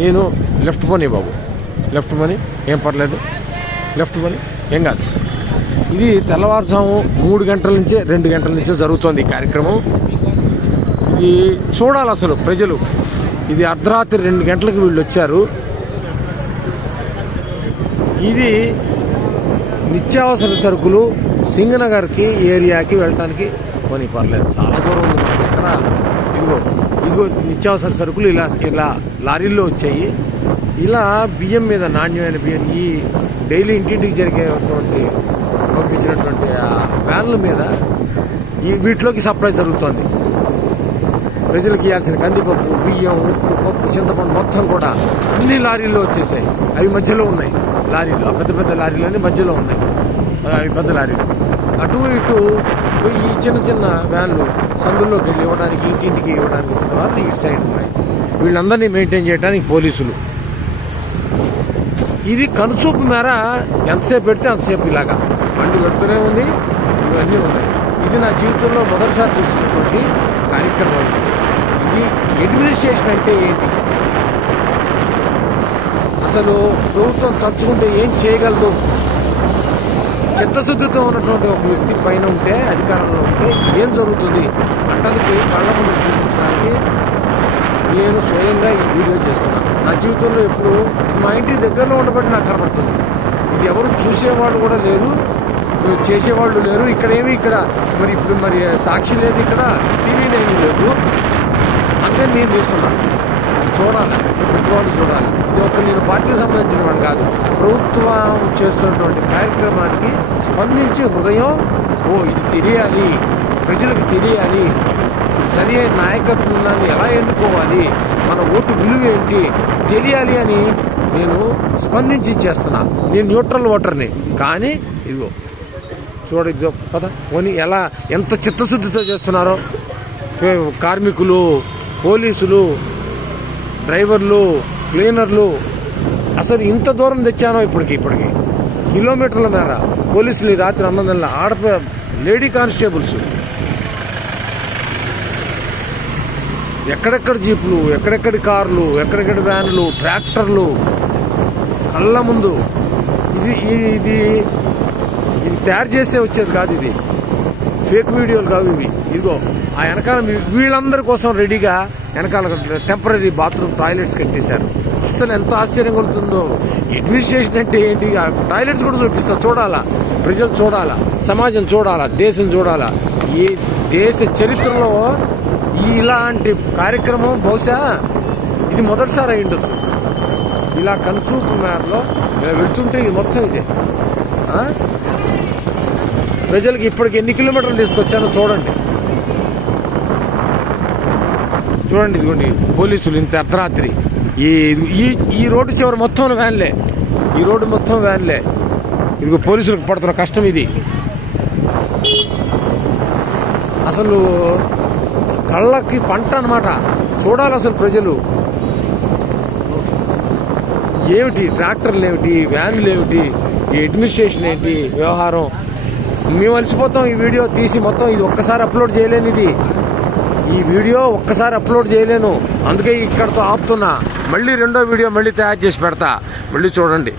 నేను లెఫ్ట్ పోనీ బాబు, లెఫ్ట్ పోనీ, ఏం పర్లేదు, లెఫ్ట్ పోనీ, ఏం కాదు. ఇది తెల్లవారుజాము 3 గంటల నుంచే 2 గంటల నుంచే జరుగుతోంది ఈ కార్యక్రమం. ఇది చూడాలి అసలు ప్రజలు. ఇది అర్ధరాత్రి 2 గంటలకు వీళ్ళు వచ్చారు. ఇది నిత్యావసర సరుకులు సింగనగర్కి ఏరియాకి వెళ్ళటానికి పోనీ పర్లేదు, చాలా దూరం ఉంది. ఇక్కడ ఇదిగో నిత్యావసర సరుకులు ఇలా లారీల్లో వచ్చాయి. ఇలా బియ్యం మీద, నాణ్యమైన బియ్యం, ఈ డైలీ ఇంటింటికి జరిగేటువంటి పంపించినటువంటి వ్యాన్ల మీద వీటిలోకి సప్లై జరుగుతోంది. ప్రజలకు ఇవ్వాల్సిన కందిపప్పు, బియ్యం, ఉప్పు, పప్పు, చింతపండు మొత్తం కూడా అన్ని లారీల్లో వచ్చేసాయి. అవి మధ్యలో ఉన్నాయి లారీలు, ఆ పెద్ద పెద్ద లారీలన్నీ మధ్యలో ఉన్నాయి. అవి పెద్ద లారీలు. అటు ఇటు ఈ చిన్న చిన్న వ్యాన్లు సందుల్లోకి వెళ్ళి ఇవ్వడానికి, ఇంటింటికి ఇవ్వడానికి వచ్చిన వాళ్ళు ఇటు సైడ్ ఉన్నాయి. వీళ్ళందరినీ మెయింటైన్ చేయడానికి పోలీసులు. ఇది కనుచూపు మేర ఎంతసేపు పెడితే అంతసేపు ఇలాగా బండి పెడుతూనే ఉంది. ఇవన్నీ ఉన్నాయి. ఇది నా జీవితంలో మొదటిసారి చూస్తున్నటువంటి కార్యక్రమం. ఇది అడ్మినిస్ట్రేషన్ అంటే ఏంటి, అసలు ప్రభుత్వం తలుచుకుంటే ఏం చేయగలదు, చిత్తశుద్ధితో ఉన్నటువంటి ఒక వ్యక్తి పైన ఉంటే, అధికారంలో ఉంటే ఏం జరుగుతుంది అంటానికి కళ్ళ ముందు చూపించడానికి నేను స్వయంగా ఈ వీడియో చేస్తున్నాను. నా జీవితంలో ఎప్పుడు మా ఇంటి దగ్గరలో ఉండబట్టి నాకు కనబడుతుంది. ఇది ఎవరు చూసేవాళ్ళు కూడా లేరు, చేసేవాళ్ళు లేరు. ఇక్కడ ఇప్పుడు సాక్షి లేదు, ఇక్కడ టీవీ లేదు. అంటే నేను చూస్తున్నాను. చూడాలి, ప్రతి వాళ్ళు చూడాలి. ఇది ఒక నేను పార్టీకి సంబంధించిన వాడు కాదు. ప్రభుత్వం చేస్తున్నటువంటి కార్యక్రమానికి స్పందించి హృదయం, ఇది తెలియాలి, ప్రజలకు తెలియాలి, సరి అయిన నాయకత్వాన్ని ఎలా ఎన్నుకోవాలి, మన ఓటు విలువ ఏంటి తెలియాలి అని నేను స్పందించి చేస్తున్నా. నేను న్యూట్రల్ ఓటర్ని. కానీ ఇదిగో చూడ పద పోనీ ఎంత చిత్తశుద్ధితో చేస్తున్నారో కార్మికులు, పోలీసులు, డ్రైవర్లు, క్లీనర్లు. అసలు ఇంత దూరం తెచ్చానో ఇప్పటికి కిలోమీటర్ల మేర పోలీసులు రాత్రి 9 గంటల లేడీ కానిస్టేబుల్స్, ఎక్కడెక్కడ జీపులు, ఎక్కడెక్కడి కార్లు, ఎక్కడెక్కడి వ్యాన్లు, ట్రాక్టర్లు కళ్ళ ముందు. ఇది తయారు చేస్తే వచ్చేది కాదు. ఇది ఫేక్ వీడియోలు కావు ఇవి. ఇదిగో ఆ వెనకాల వీళ్ళందరి కోసం రెడీగా వెనకాల టెంపరీ బాత్రూమ్ టాయిలెట్స్ కట్టేశారు. అసలు ఎంత ఆశ్చర్యం కలుగుతుందో. అడ్మినిస్ట్రేషన్ అంటే ఏంటి, టాయిలెట్స్ కూడా చూపిస్తా. చూడాలా, ప్రజలు చూడాలా, సమాజం చూడాలా, దేశం చూడాలా. ఈ దేశ చరిత్రలో ఇలాంటి కార్యక్రమం బహుశా ఇది మొదటిసారి అయి ఉండదు. ఇలా కనుచూపు మేరలో వెళ్తుంటే ఇది మొత్తం ఇదే. ప్రజలకు ఇప్పటికి ఎన్ని కిలోమీటర్లు తీసుకొచ్చానో చూడండి. ఇదిగోండి పోలీసులు ఇంత అర్ధరాత్రి ఈ రోడ్డు చివరి మొత్తం వ్యాన్లే, ఈ రోడ్డు మొత్తం వ్యాన్లే. ఇదిగో పోలీసులకు పడుతున్న కష్టం ఇది. అసలు కళ్ళకి పంట అన్నమాట. చూడాలి అసలు ప్రజలు. ఏమిటి ట్రాక్టర్లు, ఏమిటి వ్యాన్లు, ఏమిటి ఈ అడ్మినిస్ట్రేషన్ ఏంటి వ్యవహారం. మేము అలసిపోతాం ఈ వీడియో తీసి మొత్తం. ఇది ఒక్కసారి అప్లోడ్ చేయలేను. ఈ వీడియో ఒక్కసారి అప్లోడ్ చేయలేను. అందుకే ఇక్కడతో ఆపుతున్నా. మళ్ళీ రెండో వీడియో మళ్ళీ తయారు చేసి పెడతా. మళ్ళీ చూడండి.